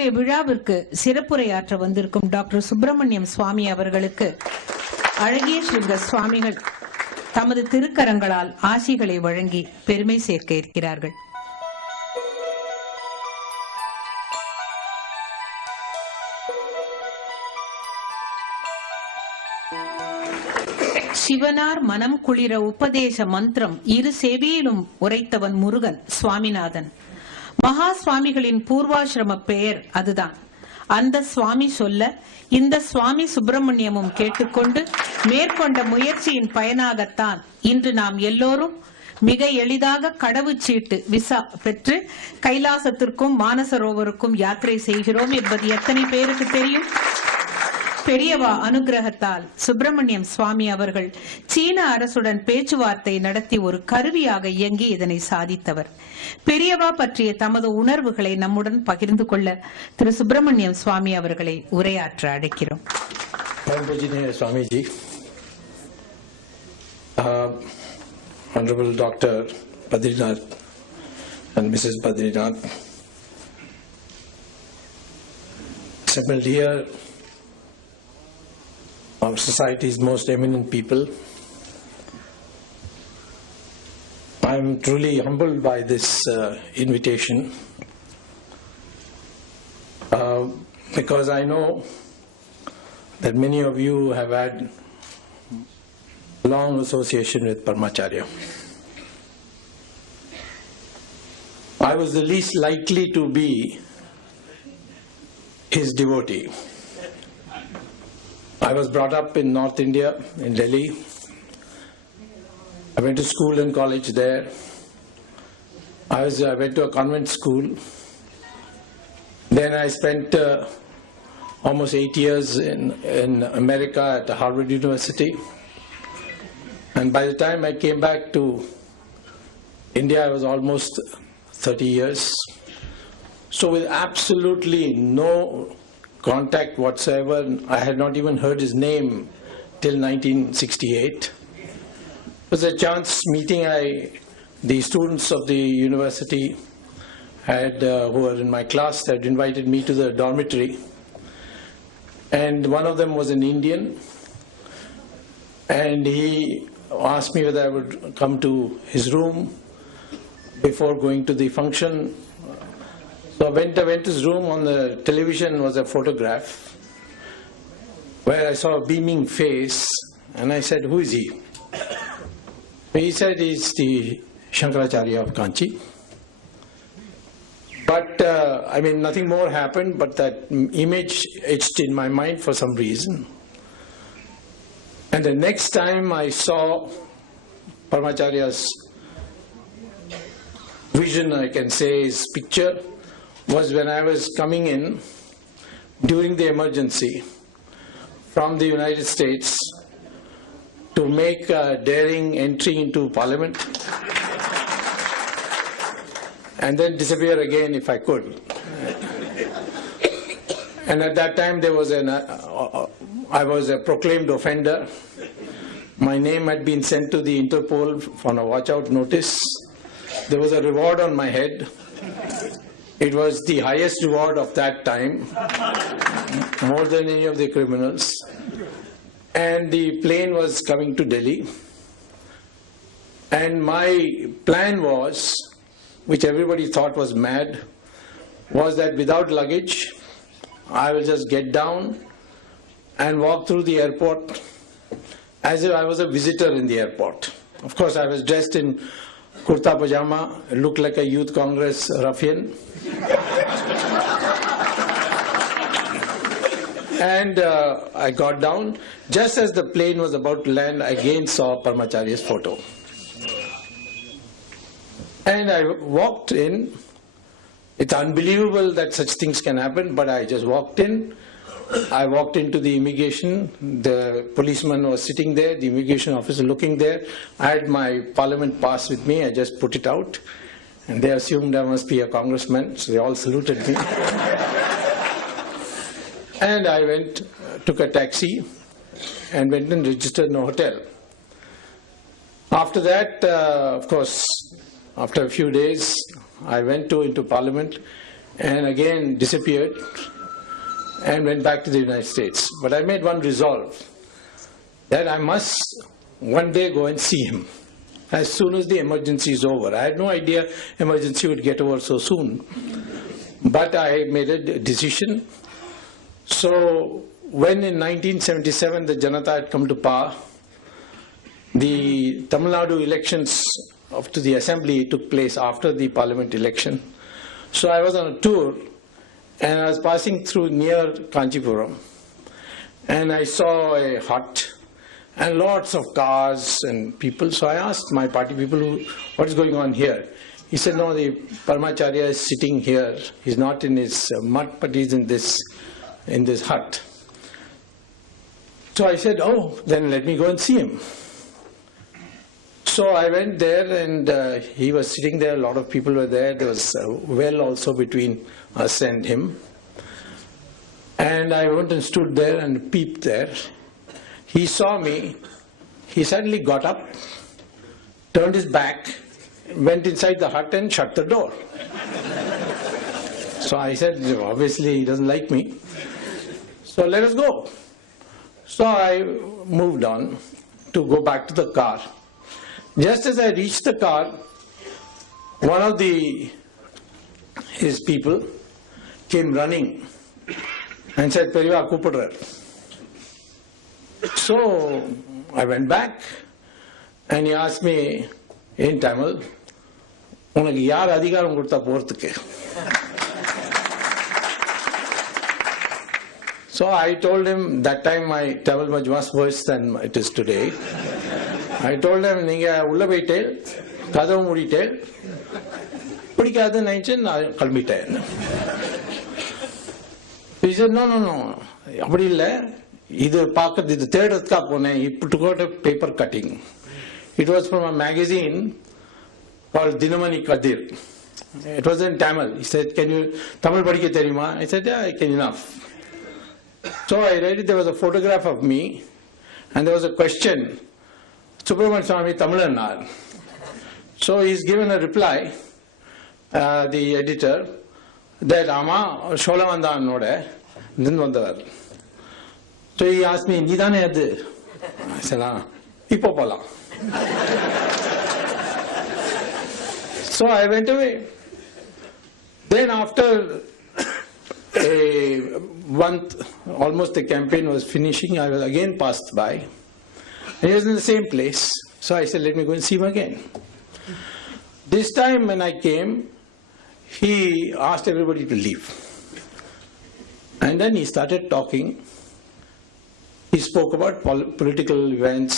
இன்றைய விழாவிற்கு சிறப்புரையாற்ற வந்திருக்கும் டாக்டர் சுப்பிரமணியம் சுவாமி அவர்களுக்கு அழகிய ஸ்ரீங்க சுவாமிகள் தமது திருக்கரங்களால் ஆசிகளை வழங்கி பெருமை சேர்க்க இருக்கிறார்கள். சிவனார் மனம் குளிர உபதேச மந்திரம் இரு செவியிலும் உரைத்தவன் முருகன் சுவாமிநாதன். மகா சுவாமிகளின் பூர்வாசிரம பெயர் அதுதான். அந்த சுவாமி சொல்ல இந்த சுவாமி சுப்பிரமணியமும் கேட்டுக்கொண்டு மேற்கொண்ட முயற்சியின் பயனாகத்தான் இன்று நாம் எல்லோரும் மிக எளிதாக கடவுச்சீட்டு விசா பெற்று கைலாசத்திற்கும் மானசரோவருக்கும் யாத்திரை செய்கிறோம் என்பது எத்தனை பேருக்கு தெரியும்? பெரியவா அனுகிரகத்தால் சுப்பிரமணியம் சுவாமி அவர்கள் சீன அரசுடன் பேச்சுவார்த்தை நடத்தி ஒரு கருவியாக இயங்கி இதனை சாதித்தவர். பெரியவா பற்றிய தமது உணர்வுகளை நம்முடன் பகிர்ந்து கொள்ள திரு சுப்பிரமணியம் சுவாமி அவர்களை உரையாற்ற அழைக்கிறோம். Swamiji, Honorable Dr. Badrinath and Mrs. Badrinath, assembled here, our society's most eminent people. I am truly humbled by this invitation because I know that many of you have had long association with Paramacharya. I was the least likely to be his devotee. I was brought up in North India, in Delhi. I went to school and college there. I went to a convent school. Then I spent almost 8 years in America at Harvard University. And by the time I came back to India, I was almost 30 years. So with absolutely no contact whatsoever, I had not even heard his name till 1968. It was a chance meeting. The students of the university who were in my class had invited me to the dormitory, and one of them was an Indian, and he asked me whether I would come to his room before going to the function. So I went to his room. On the television was a photograph where I saw a beaming face, and I said, "Who is he?" He said, "He's the Shankaracharya of Kanchi." But nothing more happened, but that image etched in my mind for some reason. And the next time I saw Paramacharya's vision, I can say his picture, was when I was coming in during the emergency from the United States to make a daring entry into Parliament and then disappear again if I could. And at that time I was a proclaimed offender. My name had been sent to the Interpol on a watch out notice. There was a reward on my head. It was the highest reward of that time, more than any of the criminals. And the plane was coming to Delhi. And my plan was, which everybody thought was mad, was that without luggage, I will just get down and walk through the airport as if I was a visitor in the airport. Of course, I was dressed in kurta pajama, looked like a youth congress ruffian. And I got down. Just as the plane was about to land, I again saw Paramacharya's photo. And I walked in. It's unbelievable that such things can happen, but I just walked in. I walked into the immigration. The policeman was sitting there, the immigration officer looking there. I had my parliament pass with me. I just put it out. And they assumed I must be a congressman, so they all saluted me. And I took a taxi and went and registered in a hotel. After that, of course, after a few days, I went into Parliament and again disappeared and went back to the United States. But I made one resolve that I must one day go and see him as soon as the emergency is over. I had no idea emergency would get over so soon. But I made a decision. So when in 1977 the Janata had come to power, the Tamil Nadu elections to the assembly took place after the parliament election. So I was on a tour and I was passing through near Kanchipuram and I saw a hut and lots of cars and people. So I asked my party people, what is going on here? He said, no, the Paramacharya is sitting here. He's not in his mud, but he's in this hut. So I said, oh, then let me go and see him. So I went there and he was sitting there. A lot of people were there. There was a well also between us and him. And I went and stood there and peeped there. He saw me. He suddenly got up, turned his back, went inside the hut and shut the door. So I said, obviously he doesn't like me. So let us go. So I moved on to go back to the car. Just as I reached the car, one of his people came running and said, Periva Kupadrar. So I went back and he asked me in Tamil, உனக்கு யார் அதிகாரம் கொடுத்தா போறதுக்கு? So I told him, that time my Tamil was much worse than it is today. I told him, நீங்க உள்ள போயிட்டு கதவு மூடிட்டு பிடிக்காதுன்னு நினைச்சு நான் கிளம்பிட்டேன். He said, no, அப்படி இல்லை, இது பார்க்கறது, இது தேடுறதுக்காக போனேன். He took out a paper cutting. It was from a magazine called Dinamani Kadir. It was in Tamil. He said, can you Tamil padikka theriyuma? I said, yeah, I can enough. So I read it. There was a photograph of me and there was a question, Subramanian Swamy Tamilanar. So he's given a reply, the editor, that Ama Sholavandan Node, Nindvandavar. So he asked me, Nidane Adu? I said, Ipopola. So I went away. Then after a month, almost the campaign was finishing, I was again passed by. And he was in the same place. So I said, let me go and see him again. This time when I came, he asked everybody to leave. And then he started talking. He spoke about political events,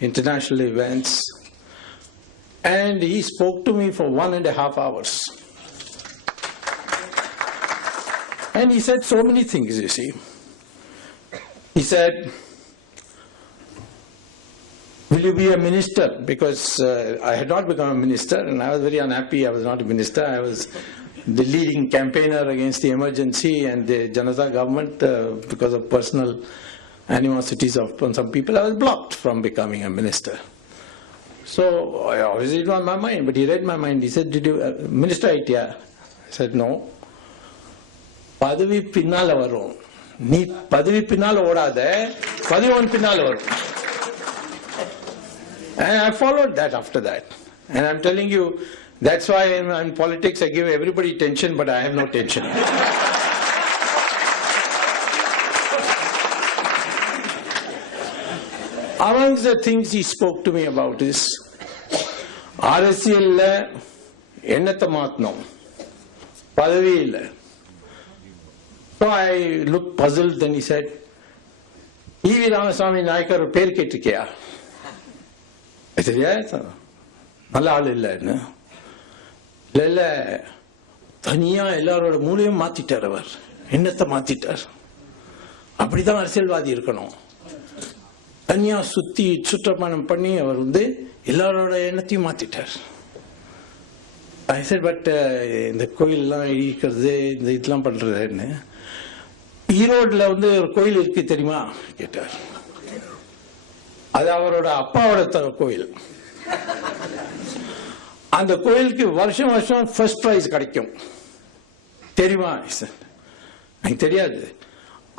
international events, and he spoke to me for 1.5 hours. And he said so many things, you see. He said, will you be a minister? Because I had not become a minister and I was very unhappy I was not a minister. I was the leading campaigner against the emergency and the Janata government because of personal animosities of some people. I was blocked from becoming a minister. So obviously it was on my mind, but he read my mind. He said, did you minister idea? I said, no. Padavi pinnala varum. Nee padavi pinnala odada, padavi pinnala varum. And I followed that after that. And I'm telling you, that's why in politics I give everybody tension, but I have no tension. Amongst the things he spoke to me about is, Arasiyalla ennatha maatnom, padavi illa. So I looked puzzled, then he said, E.V. Ramaswamy Naikar per kettikya? I said, yes, nalla aal illa. Illa, thaniya ellaroda moolayum maatittar avar. Ennatha maatittar. Appadithaan arasiyalvaadi irukkanum. தனியாக சுற்றி சுற்றப்பயணம் பண்ணி அவர் எல்லாரோட எண்ணத்தையும் மாற்றிட்டார். I said, but இந்த கோயிலெலாம் இடிக்கிறது இந்த இதெல்லாம் பண்ணுறதுன்னு ஈரோடில் ஒரு கோயில் இருக்கு தெரியுமா கேட்டார். அது அவரோட அப்பாவோட கோயில். அந்த கோயிலுக்கு வருஷம் வருஷம் ஃபர்ஸ்ட் ப்ரைஸ் கிடைக்கும். தெரியுமா? எனக்கு தெரியாது.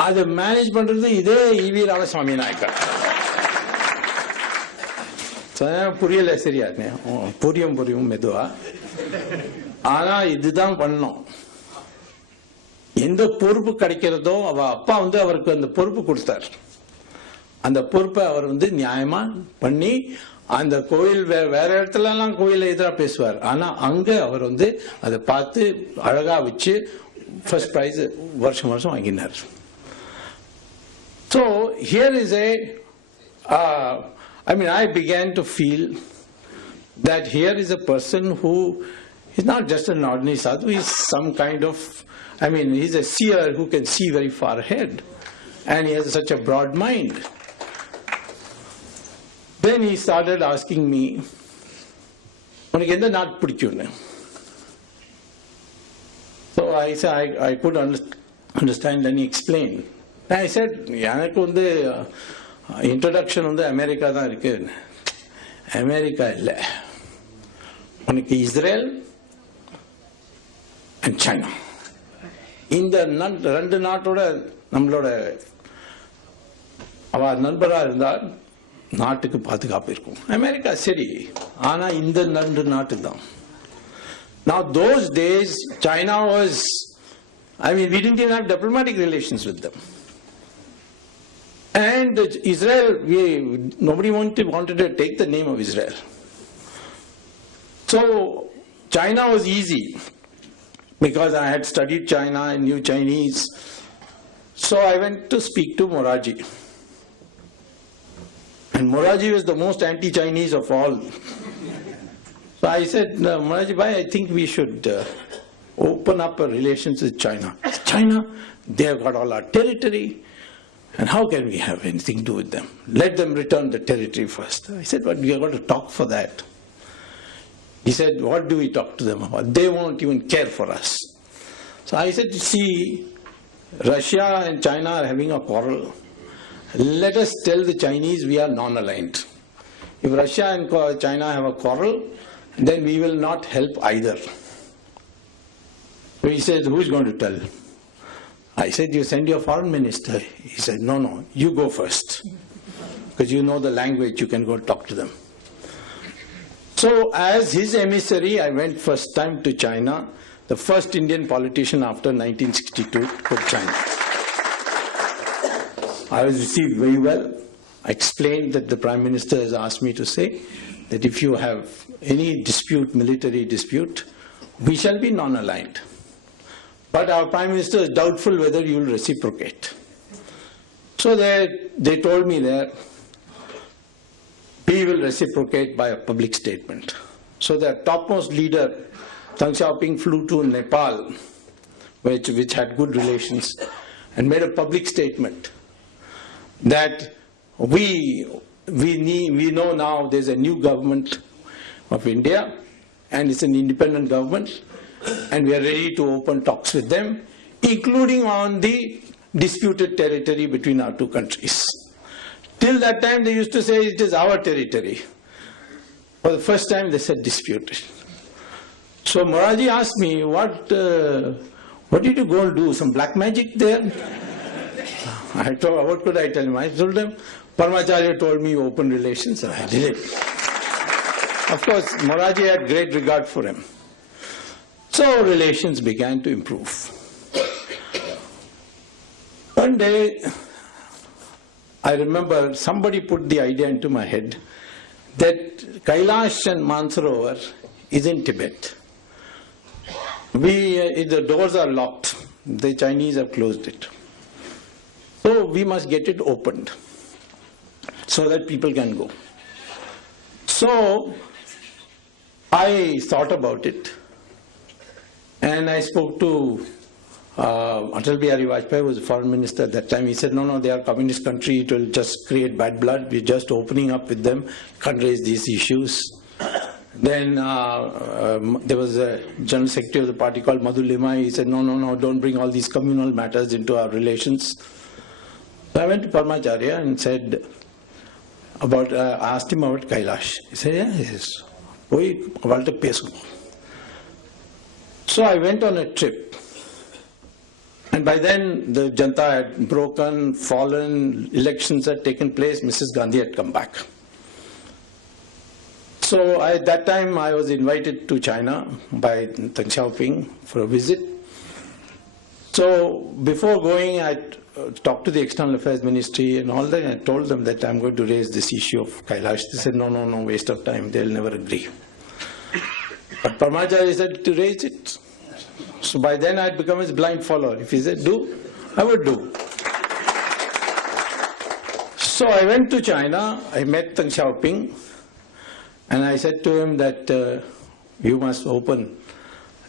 அதை மேனேஜ் பண்றது இதே ஈவி ராமசாமி நாயக்கர். புரியல சரியா? புரியும் மெதுவா. ஆனா இதுதான் பண்ணோம். எந்த பொறுப்பு கிடைக்கிறதோ அவ அப்பா அவருக்கு அந்த பொறுப்பு கொடுத்தார். அந்த பொறுப்பை அவர் நியாயமா பண்ணி அந்த கோயில் வேற இடத்துல எல்லாம் கோயில எதிராக பேசுவார். ஆனா அங்க அவர் அதை பார்த்து அழகா வச்சு ஃபர்ஸ்ட் பிரைஸ் வருஷம் வாங்கினார். So here is I began to feel that here is a person who is not just an ordinary sadhu, he is some kind of, he's a seer who can see very far ahead, and he has such a broad mind. Then he started asking me, "Unakku endha naat pidikkum?" So I said I could understand, and he explained. I said, எனக்கு introduction America தான் இருக்கு. America இல்லை, உனக்கு Israel and China, இந்த ரெண்டு நாட்டோட நம்மளோட அவ நண்பரா இருந்தால் நாட்டுக்கு பாதுகாப்பு இருக்கும். அமெரிக்கா சரி, ஆனா இந்த ரெண்டு நாட்டு தான். Now those days China was, we didn't even have diplomatic relations with them. And Israel, nobody wanted to take the name of Israel. So China was easy because I had studied China and knew Chinese. So I went to speak to Moraji. And Moraji was the most anti-Chinese of all. So I said, Moraji bhai, I think we should open up our relations with China. China, they have got all our territory. And how can we have anything to do with them? Let them return the territory first. I said, but we have got to talk for that. He said, what do we talk to them about? They won't even care for us. So I said, see, Russia and China are having a quarrel. Let us tell the Chinese we are non-aligned. If Russia and China have a quarrel, then we will not help either. So he said, who is going to tell? I said, you send your foreign minister. He said, no, you go first. Because you know the language, you can go talk to them. So as his emissary, I went first time to China, the first Indian politician after 1962 to China. I was received very well. I explained that the Prime Minister has asked me to say that if you have any dispute, military dispute, we shall be non-aligned. But our Prime Minister is doubtful whether you will reciprocate. So they told me that we will reciprocate by a public statement. So their topmost leader, Deng Xiaoping, flew to Nepal, which had good relations, and made a public statement that we know now there's a new government of India, and it's an independent government, and we are ready to open talks with them, including on the disputed territory between our two countries. Till that time they used to say it is our territory. For the first time they said disputed. So Moraji asked me, what did you go and do? Some black magic there? I told, what could I tell him? I told them, Paramacharya told me open relations, and I did it. Of course, Moraji had great regard for him. So relations began to improve. One day, I remember somebody put the idea into my head that Kailash and Mansarovar is in Tibet. The doors are locked. The Chinese have closed it. So we must get it opened so that people can go. So I thought about it. And I spoke to Atal Bihari Vajpayee, who was the foreign minister at that time. He said, no, they are a communist country, it will just create bad blood. We're just opening up with them, can't raise these issues. Then there was a general secretary of the party called Madhu Limai. He said, no, don't bring all these communal matters into our relations. So I went to Paramacharya and said, asked him about Kailash. He said, yes. So I went on a trip And by then, the Janta had broken, fallen, elections had taken place, Mrs. Gandhi had come back. So at that time, I was invited to China by Deng Xiaoping for a visit. So before going, I talked to the External Affairs Ministry and all that, and I told them that I'm going to raise this issue of Kailash. They said, no, waste of time, they'll never agree. But Paramacharya said to raise it. So by then I'd become his blind follower. If he said do, I would do. So I went to China, I met Deng Xiaoping, and I said to him that you must open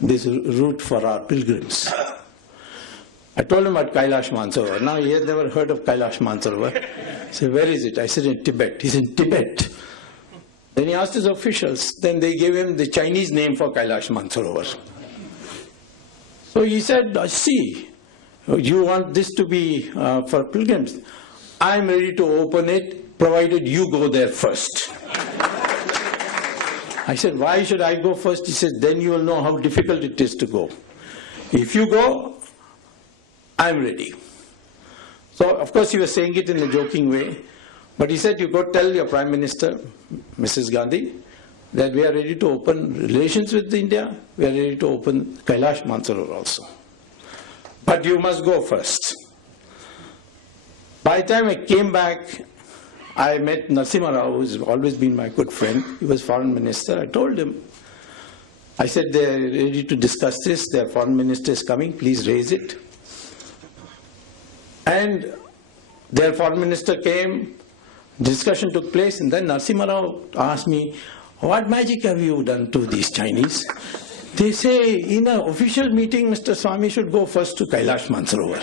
this route for our pilgrims. I told him about Kailash Mansarovar. Now he has never heard of Kailash Mansarovar. He said, where is it? I said, in Tibet. He's in Tibet. Then he asked his officials. Then they gave him the Chinese name for Kailash Mansarovar. So he said, see, you want this to be for pilgrims. I'm ready to open it, provided you go there first. I said, why should I go first? He said, then you will know how difficult it is to go. If you go, I'm ready. So, of course, he was saying it in a joking way, but he said, you go tell your Prime Minister, Mrs. Gandhi, that we are ready to open relations with India, we are ready to open Kailash Mansarovar also. But you must go first. By the time I came back, I met Narasimha Rao, who's always been my good friend. He was foreign minister. I told him, I said, they're ready to discuss this, their foreign minister is coming, please raise it. And their foreign minister came, discussion took place, and then Narasimha Rao asked me, what magic have you done to these Chinese? They say, in an official meeting, Mr. Swamy should go first to Kailash Mansarovar.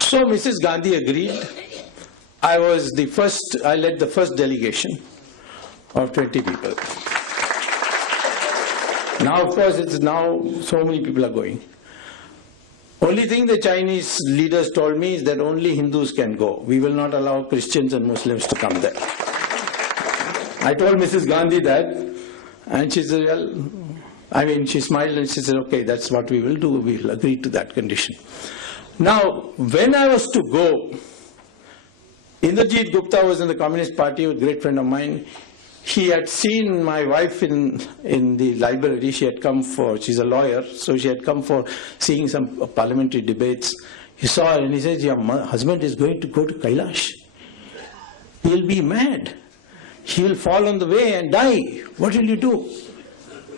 So Mrs. Gandhi agreed. I led the first delegation of 20 people. Now, of course, so many people are going. Only thing the Chinese leaders told me is that only Hindus can go. We will not allow Christians and Muslims to come there. I told Mrs. Gandhi that, and she said, well, she smiled and she said, okay, that's what we will do. We will agree to that condition. Now, when I was to go, Indrajit Gupta was in the Communist Party, a great friend of mine. He had seen my wife in the library. She had come she's a lawyer, so she had come for seeing some parliamentary debates. He saw her and he said, your husband is going to go to Kailash. He'll be mad. He will fall on the way and die. What will you do?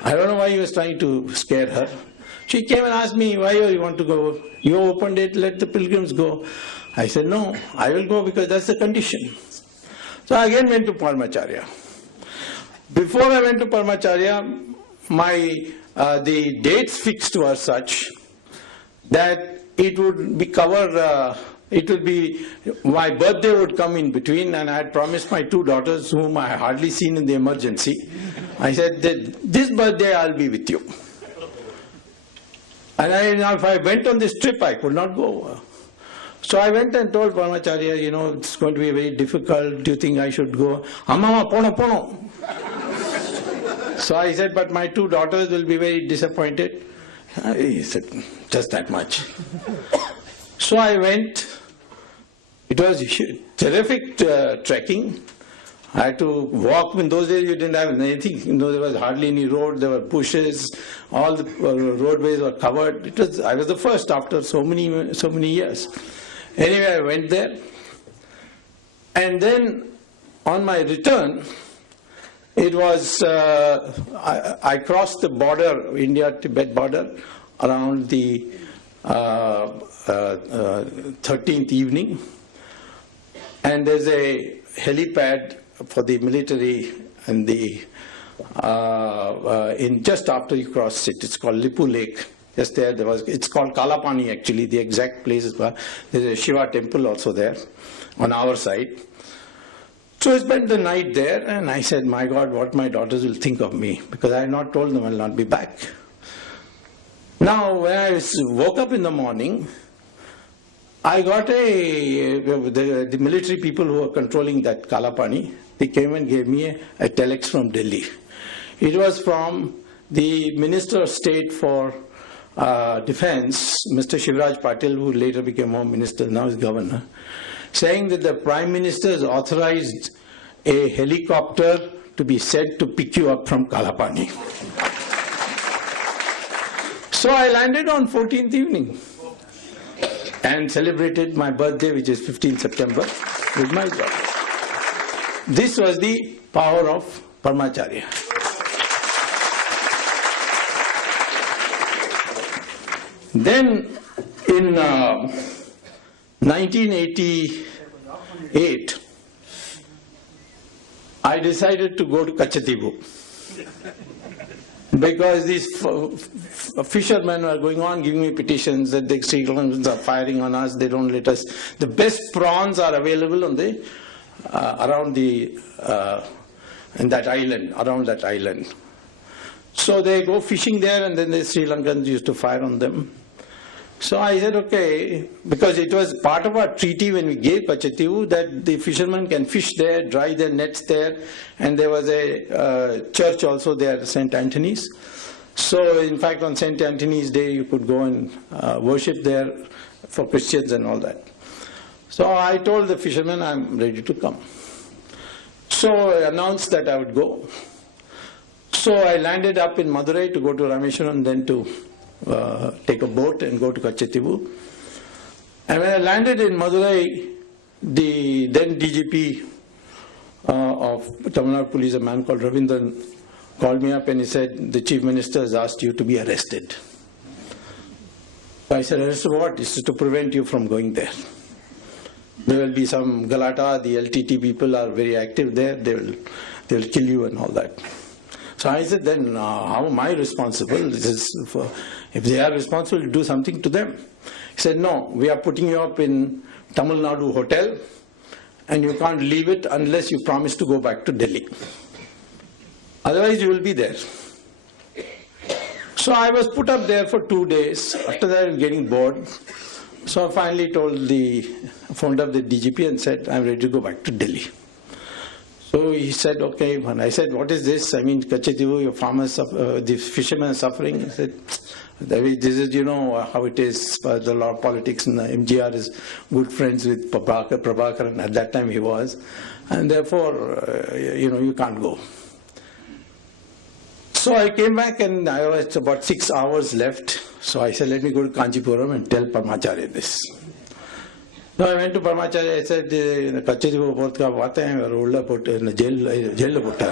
I don't know why he was trying to scare her. She came and asked me, why you want to go? You opened it, let the pilgrims go. I said, no, I will go because that's the condition. So I again went to Paramacharya. Before I went to Paramacharya, the dates fixed were such that it would be my birthday would come in between, and I had promised my two daughters, whom I had hardly seen in the emergency. I said that this birthday I'll be with you. And if I went on this trip, I could not go. So I went and told Paramacharya, it's going to be very difficult. Do you think I should go? Amma, pono. So I said, but my two daughters will be very disappointed. He said, just that much. So I went. It was terrific trekking. I had to walk. In those days, you didn't have anything. There was hardly any road. There were bushes. All the roadways were covered. I was the first after so many years. Anyway, I went there. And then on my return, it was, I crossed the border, India-Tibet border, around the 13th evening. And there's a helipad for the military and just after you cross it. It's called Lipu Lake. Just there it's called Kalapani actually, the exact place is where there's a Shiva temple also there on our side. So I spent the night there and I said, my God, what my daughters will think of me, because I had not told them I'll not be back. Now when I woke up in the morning, I got the military people who were controlling that Kalapani, they came and gave me a telex from Delhi. It was from the Minister of State for Defense, Mr. Shivraj Patil, who later became Home Minister, now is Governor, saying that the Prime Minister has authorized a helicopter to be sent to pick you up from Kalapani. So I landed on 14th evening and celebrated my birthday, which is 15th September, with my job. This was the power of Paramacharya. Then in 1988, I decided to go to Kachatibu because these fishermen were going on giving me petitions that the Sri Lankans are firing on us, they don't let us. The best prawns are available on the around the in that island, around that island. So they go fishing there, and then the Sri Lankans used to fire on them. So I said, okay, because it was part of our treaty when we gave Kachativu that the fishermen can fish there, dry their nets there, and there was a church also there, St. Anthony's. So in fact on St. Anthony's Day you could go and worship there for Christians and all that. So I told the fishermen I'm ready to come. So I announced that I would go. So I landed up in Madurai to go to Rameshwaram, then to take a boat and go to Kachatibu. And when I landed in Madurai, the then DGP of Tamil Nadu Police, a man called Ravindran, called me up and he said, the Chief Minister has asked you to be arrested. So I said, arrested what? This is to prevent you from going there. There will be some galata, the LTT people are very active there, they will kill you and all that. So I said, then how am I responsible? If they are responsible, do something to them. He said, no, we are putting you up in Tamil Nadu hotel and you can't leave it unless you promise to go back to Delhi. Otherwise you will be there. So I was put up there for 2 days. After that I was getting bored. So I finally phoned up the DGP and said, I'm ready to go back to Delhi. So he said, okay. And I said, what is this? I mean, Kachativu, your farmers, the fishermen are suffering. He said, this is, you know, how it is. There's a lot of politics, and MGR is good friends with Prabhakar, and at that time he was. And therefore, you know, you can't go. So I came back and I was about 6 hours left. So I said, let me go to Kanchipuram and tell Paramacharya this. So I went to Paramacharya, I said, Kachativu Portka Vata and Rolla put in the jail put.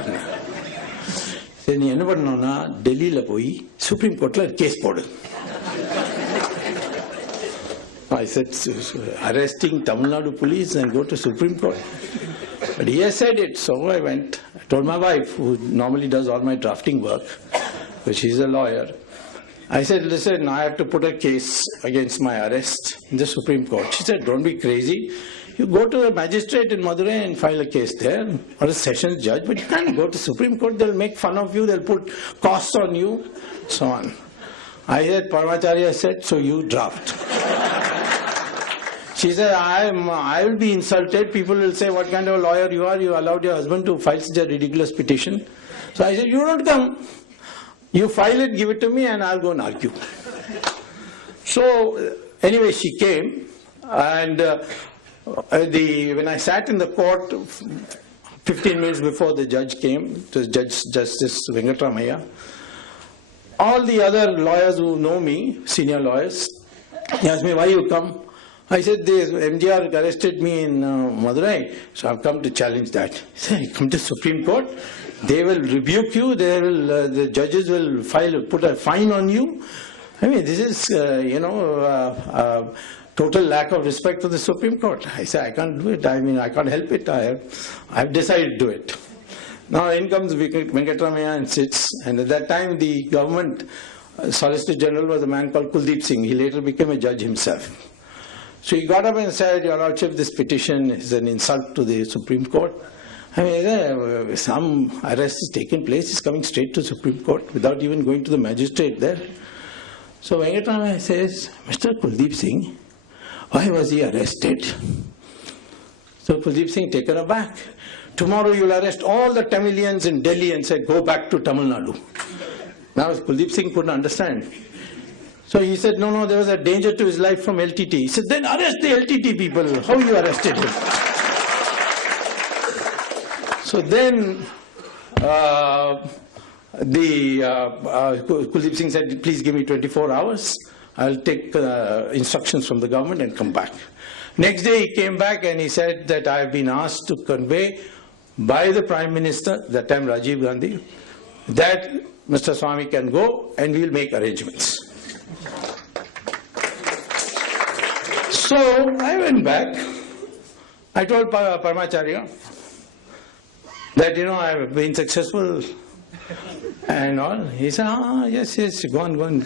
Said, you never know na Delhi la poi Supreme Court la case pod. I said, arresting Tamil Nadu police and go to Supreme Court. But he has said it, so I went. I told my wife, who normally does all my drafting work, because she's a lawyer. I said, listen, I have to put a case against my arrest in the Supreme Court. She said, don't be crazy. You go to a magistrate in Madurai and file a case there, or a sessions judge, but you can't go to Supreme Court. They'll make fun of you, they'll put costs on you, so on. I said, Paramacharya said, so you draft. She said, I will be insulted. People will say, what kind of a lawyer you are? You allowed your husband to file such a ridiculous petition. So I said, you don't come. You file it, give it to me, and I'll go and argue. So anyway, she came, and when I sat in the court, 15 minutes before the judge came, it was Justice Venkatramaya, all the other lawyers who know me, senior lawyers, he asked me, why you come? I said, the MGR arrested me in Madurai, so I've come to challenge that. He said, you come to Supreme Court, they will rebuke you, they will, the judges will put a fine on you. I mean, this is, total lack of respect for the Supreme Court. I said, I can't do it. I mean, I can't help it. I've decided to do it. Now in comes Venkatramaya and sits, and at that time the government Solicitor General was a man called Kuldeep Singh. He later became a judge himself. So he got up and said, Your Lordship, this petition is an insult to the Supreme Court. I mean, some arrest is taking place, he's coming straight to Supreme Court without even going to the magistrate there. So Venkatramaya says, Mr. Kuldeep Singh, why was he arrested? So Kuldeep Singh taken aback. Tomorrow you'll arrest all the Tamilians in Delhi and say, go back to Tamil Nadu. Now Kuldeep Singh couldn't understand. So he said, no, there was a danger to his life from LTT. He said, then arrest the LTT people. How you arrested him? So then Kuldeep Singh said, please give me 24 hours. I'll take instructions from the government and come back. Next day he came back and he said that I have been asked to convey by the Prime Minister, that time Rajiv Gandhi, that Mr. Swamy can go and we'll make arrangements. So I went back. I told Paramacharya that, I have been successful and all. He said, yes, go on, go.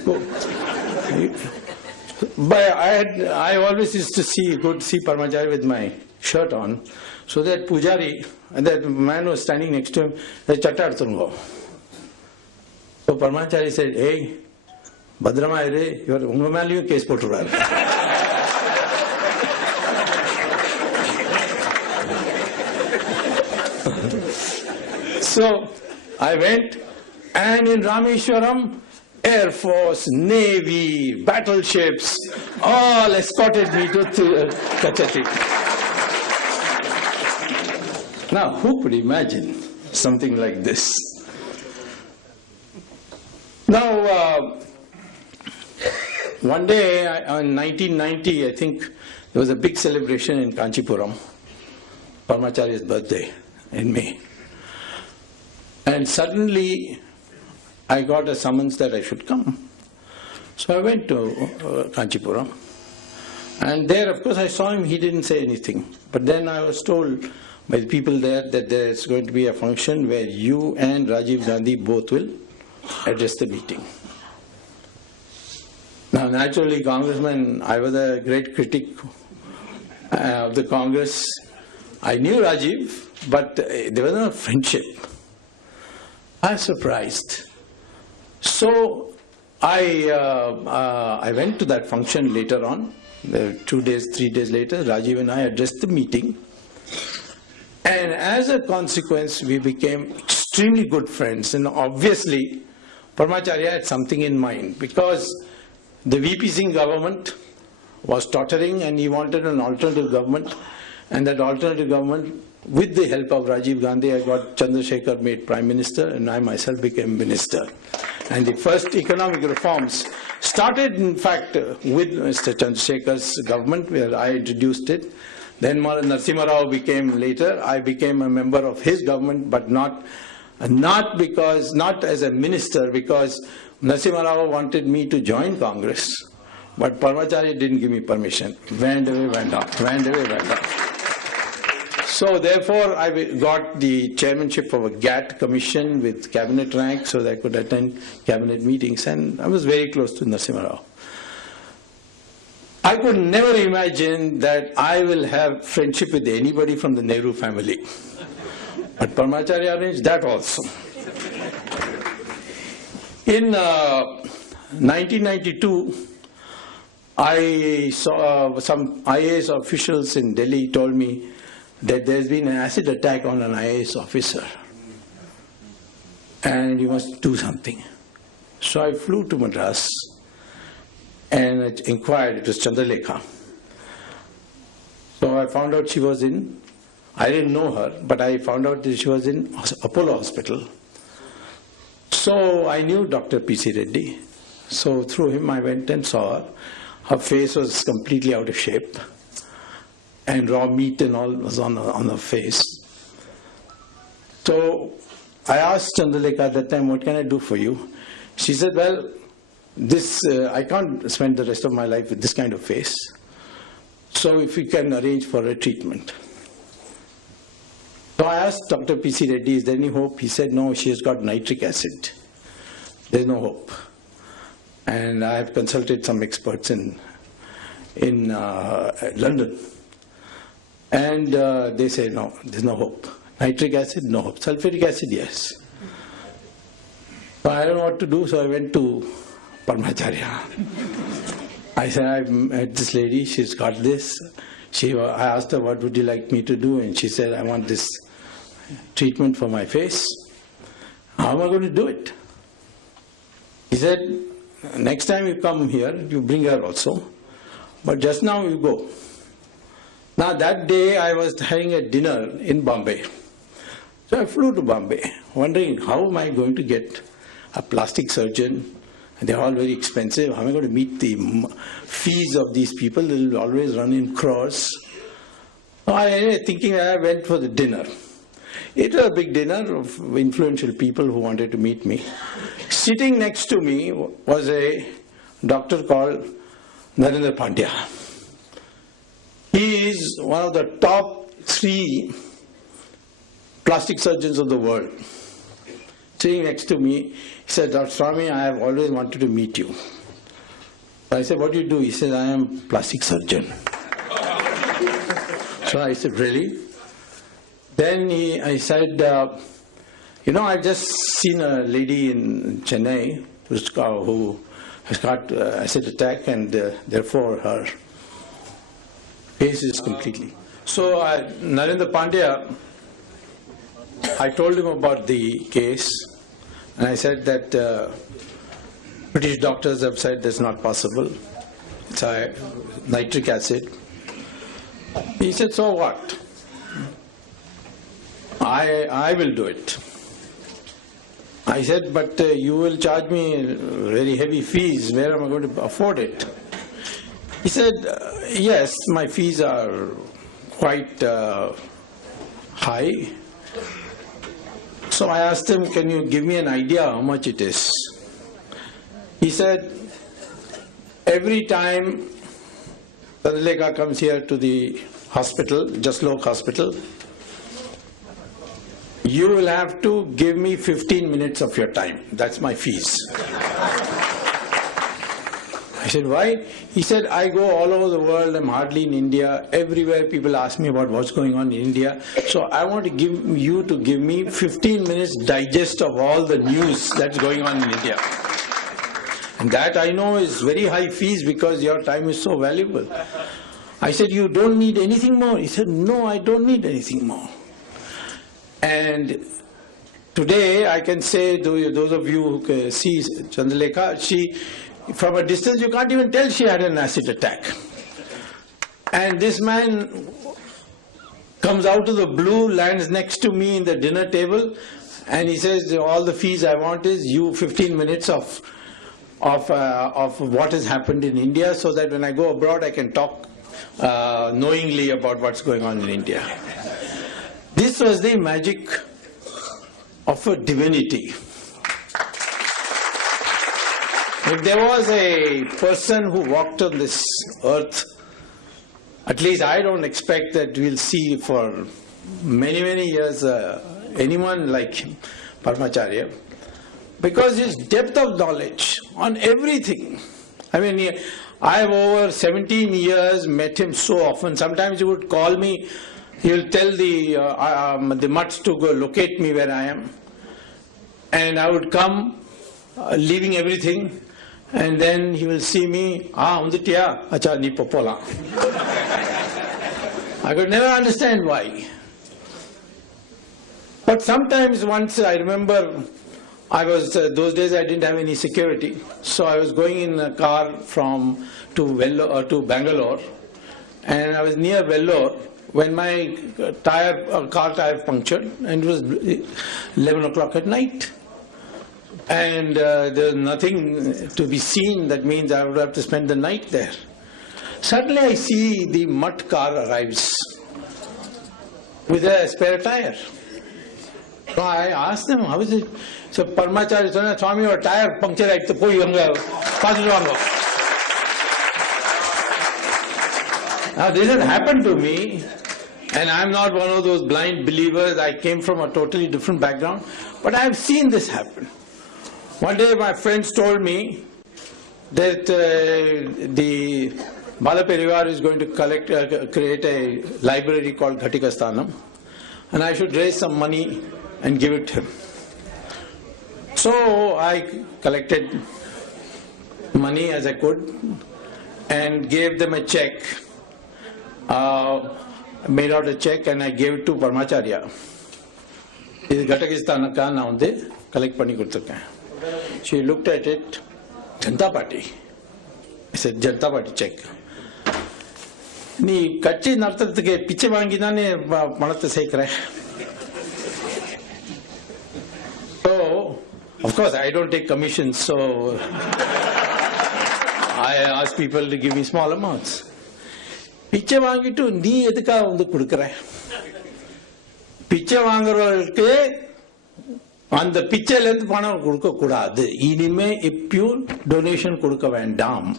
But I always used to see Paramacharya with my shirt on, so that Pujari, and that man was standing next to him, said, Chattar Tungo. So Paramacharya said, hey, Vadra Maire, you are Ungamaliyu case poturar. So I went, and in Rameshwaram, Air Force, Navy, battleships, all escorted me to Kachati. Now, who could imagine something like this? Now, one day, in 1990, I think, there was a big celebration in Kanchipuram, Paramacharya's birthday in May. And suddenly, I got a summons that I should come. So I went to Kanchipuram. And there, of course, I saw him, he didn't say anything. But then I was told by the people there that there's going to be a function where you and Rajiv Gandhi both will address the meeting. Now, naturally, Congressman, I was a great critic of the Congress. I knew Rajiv, but there was no friendship. I was surprised. So I went to that function later on, 2 days, 3 days later. Rajiv and I addressed the meeting. And as a consequence, we became extremely good friends. And obviously, Paramacharya had something in mind, because the VP Singh government was tottering and he wanted an alternative government. And that alternative government, with the help of Rajiv Gandhi, I got Chandrasekhar made Prime Minister and I myself became Minister. And the first economic reforms started, in fact, with Mr. Chandrasekhar's government, where I introduced it. Then Narasimha Rao became later. I became a member of his government, but not as a minister, because Narasimha Rao wanted me to join Congress. But Paramacharya didn't give me permission. Went away, went out. Went away, went out. So therefore, I got the chairmanship of a GATT commission with cabinet rank, so that I could attend cabinet meetings, and I was very close to Narasimha Rao. I could never imagine that I will have friendship with anybody from the Nehru family. But Paramacharya arranged that also. In 1992, I saw some IAS officials in Delhi told me that there's been an acid attack on an IAS officer and you must do something. So I flew to Madras and I inquired. It was Chandralekha. So I found out she was I didn't know her, but I found out that she was in Apollo Hospital. So I knew Dr. P.C. Reddy. So through him I went and saw her. Her face was completely out of shape, and raw meat and all was on her face. So I asked Chandralekha at that time, what can I do for you? She said, well, I can't spend the rest of my life with this kind of face. So if you can arrange for a treatment. So I asked Dr. P.C. Reddy, is there any hope? He said, no, she has got nitric acid. There's no hope. And I have consulted some experts in London. And they say, no, there's no hope. Nitric acid, no hope. Sulfuric acid, yes. So I don't know what to do, so I went to Paramacharya. I said, I met this lady, she's got this. I asked her, what would you like me to do? And she said, I want this treatment for my face. How am I going to do it? He said, next time you come here, you bring her also. But just now you go. Now that day I was having a dinner in Bombay. So I flew to Bombay, wondering how am I going to get a plastic surgeon? And they're all very expensive. How am I going to meet the fees of these people? They'll always run in crores. So anyway, thinking I went for the dinner. It was a big dinner of influential people who wanted to meet me. Sitting next to me was a doctor called Narendra Pandya. He is one of the top 3 plastic surgeons of the world. Sitting next to me, he said, Dr. Swamy, I have always wanted to meet you. I said, what do you do? He said, I am a plastic surgeon. So I said, really? Then I said, I've just seen a lady in Chennai who has got acid attack, and therefore her case is completely. So Narendra Pandya, I told him about the case, and I said that British doctors have said that's not possible. It's nitric acid. He said, so what? I will do it. I said, but you will charge me very heavy fees. Where am I going to afford it? He said, yes, my fees are quite high. So I asked him, can you give me an idea how much it is? He said, every time Tadaleka comes here to the hospital, Jaslok hospital, you will have to give me 15 minutes of your time. That's my fees. I said, why? He said, I go all over the world. I'm hardly in India. Everywhere people ask me about what's going on in India. So I want to give you to give me 15 minutes digest of all the news that's going on in India. And that I know is very high fees because your time is so valuable. I said, you don't need anything more? He said, no, I don't need anything more. And today I can say, those of you who see Chandrelekha, from a distance you can't even tell she had an acid attack. And this man comes out of the blue, lands next to me in the dinner table, and he says, all the fees I want is you 15 minutes of what has happened in India, so that when I go abroad I can talk knowingly about what's going on in India. This was the magic of a divinity. If there was a person who walked on this earth, at least I don't expect that we'll see for many, many years anyone like him, Paramacharya, because his depth of knowledge on everything. I mean, I have over 17 years met him so often. Sometimes he would call me. He will tell the mutts to go locate me where I am. And I would come, leaving everything, and then he will see me, unditiya, acha ni popola. I could never understand why. But sometimes once I remember, those days I didn't have any security. So I was going in a car to Bangalore, and I was near Vellore, when my car tire punctured, and it was 11 o'clock at night. And there's nothing to be seen. That means I would have to spend the night there. Suddenly I see the mutt car arrives with a spare tire. So I asked them, how is it? So Paramacharya, Swamy, or tire puncture aayittu poi hanga. Now this had happened to me, and I'm not one of those blind believers. I came from a totally different background, but I have seen this happen. One day my friends told me that the Maha Periyava is going to create a library called Ghatikasthanam, and I should raise some money and give it to him. So I collected money as I could and gave them a check. Made out a check and I gave it to Paramacharya. This Ghatikasthanam ka na unde collect panni kuduthirken. She looked at it Janata Party. I said, Janata Party, check. நீ கட்சி நடத்துறதுக்கு பிச்சை வாங்கி தானே பணத்தை சேர்க்கிற. So, of course, I don't take commissions, so I ask people to give me small amounts. பிச்சை வாங்கிட்டு நீ எதுக்காக வந்து கொடுக்குற? பிச்சை வாங்குறவர்களுக்கு அந்த பிச்சையிலேருந்து பணம் கொடுக்க கூடாது. இனிமே இப்பயும் டொனேஷன் கொடுக்க வேண்டாம்.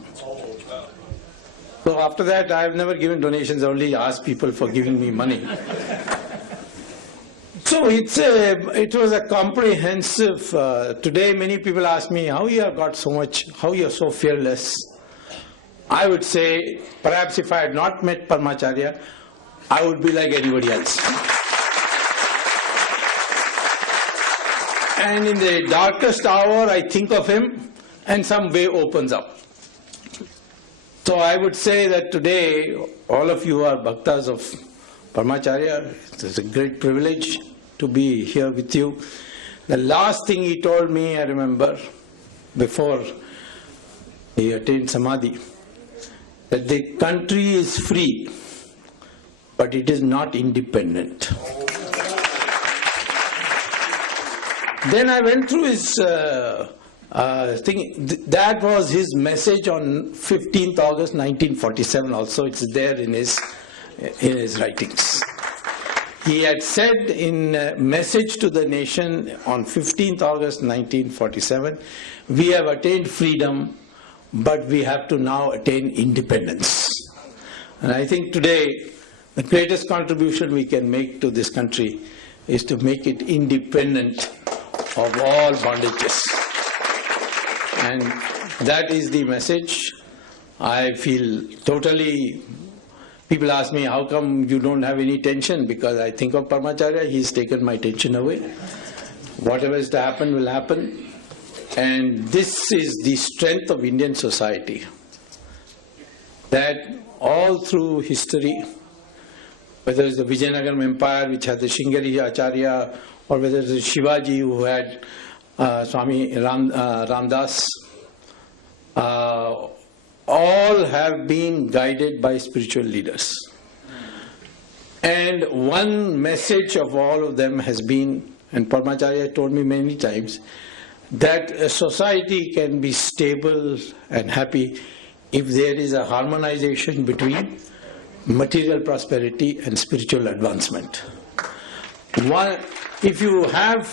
So after that, I have never given donations. I only ask people for giving me money. So it was a comprehensive. Today, many people ask me how you have got so much, how you are so fearless. I would say, perhaps if I had not met Paramacharya, I would be like anybody else. And in the darkest hour, I think of him, and some way opens up. So I would say that today, all of you are bhaktas of Paramacharya. It's a great privilege to be here with you. The last thing he told me, I remember, before he attained Samadhi, that the country is free, but it is not independent. Then I went through his thing. That was his message on 15th August 1947 also. It's there in his writings. He had said in a message to the nation on 15th August 1947, we have attained freedom, but we have to now attain independence. And I think today, the greatest contribution we can make to this country is to make it independent of all bondages. And that is the message. I feel totally, people ask me, how come you don't have any tension? Because I think of Paramacharya, he's taken my tension away. Whatever is to happen will happen. And this is the strength of Indian society. That all through history, whether it's the Vijayanagaram Empire, which had the Shingari Acharya, or whether it's Shivaji, who had Swami Ramdas, all have been guided by spiritual leaders. And one message of all of them has been, and Paramacharya told me many times, that a society can be stable and happy if there is a harmonization between material prosperity and spiritual advancement. If you have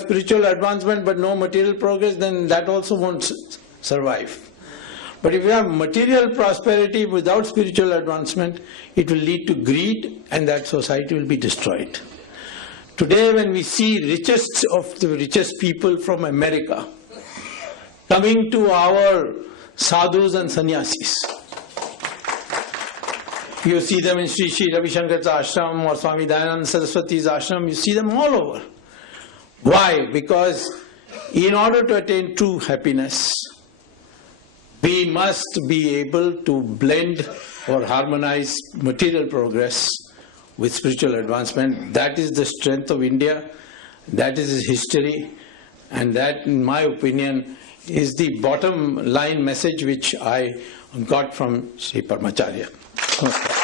spiritual advancement but no material progress, then that also won't survive. But if you have material prosperity without spiritual advancement, it will lead to greed, and that society will be destroyed. Today, when we see richest of the richest people from America coming to our sadhus and sannyasis, you see them in Sri Sri Ravi Shankar's ashram or Swami Dayananda Saraswati's ashram, you see them all over. Why? Because in order to attain true happiness, we must be able to blend or harmonize material progress with spiritual advancement. That is the strength of India, that is its history, and that, in my opinion, is the bottom line message which I got from Sri Paramacharya. Okay.